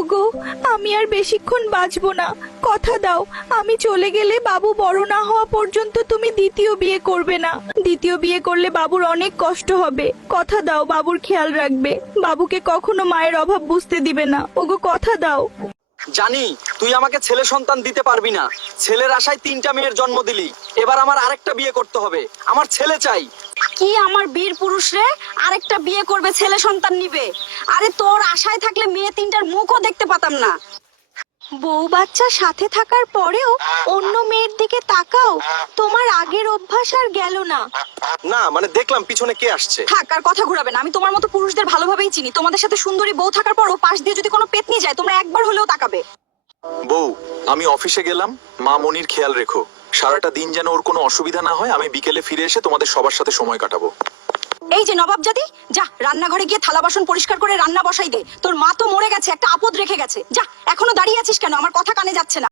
ওগো, আমি আর বেশিক্ষণ বাঁচবো না। কথা দাও, আমি চলে গেলে বাবু বড় না হওয়া পর্যন্ত তুমি দ্বিতীয় বিয়ে করবে না। দ্বিতীয় বিয়ে করলে বাবুর অনেক কষ্ট হবে। কথা দাও, বাবুর খেয়াল রাখবে, বাবুকে কখনো মায়ের অভাব বুঝতে দিবে না। ওগো, কথা দাও। জানি তুই আমাকে ছেলে সন্তান দিতে পারবি না। ছেলের আশায় 3টা মেয়ের জন্ম দিলি, এবার আমার আরেকটা বিয়ে করতে হবে। আমার ছেলে চাই। কি আমার বীর পুরুষ রে, আরেকটা বিয়ে করবে, ছেলে সন্তান নিবে? আরে তোর আশায় থাকলে মেয়ে 3টার মুখও দেখতে পাতাম না। বউ বাচ্চা সাথে থাকার পরেও অন্য মেয়ের দিকে তাকাও, তোমার আগের অভ্যাস আর গেল না। না মানে দেখলাম পিছনে কে আসছে। থাক, আর কথা ঘুরাবে না। আমি তোমার মতো পুরুষদের ভালোভাবেই চিনি। তোমাদের সাথে সুন্দরী বউ থাকার পরও পাশ দিয়ে যদি কোনো পেতনি যায়, তোমরা একবার হলেও তাকাবে। বউ, আমি অফিসে গেলাম, মা মনির খেয়াল রেখো। সারাটা দিন যেন ওর কোনো অসুবিধা না হয়। আমি বিকেলে ফিরে এসে তোমাদের সবার সাথে সময় কাটাবো। এই যে নবাব জাদি, যা রান্নাঘরে গিয়ে থালা বাসন পরিষ্কার করে রান্না বসাই দে। তোর মা তো মরে গেছে, একটা আপদ রেখে গেছে। যা, এখনো দাঁড়িয়ে আছিস কেন? আমার কথা কানে যাচ্ছে না।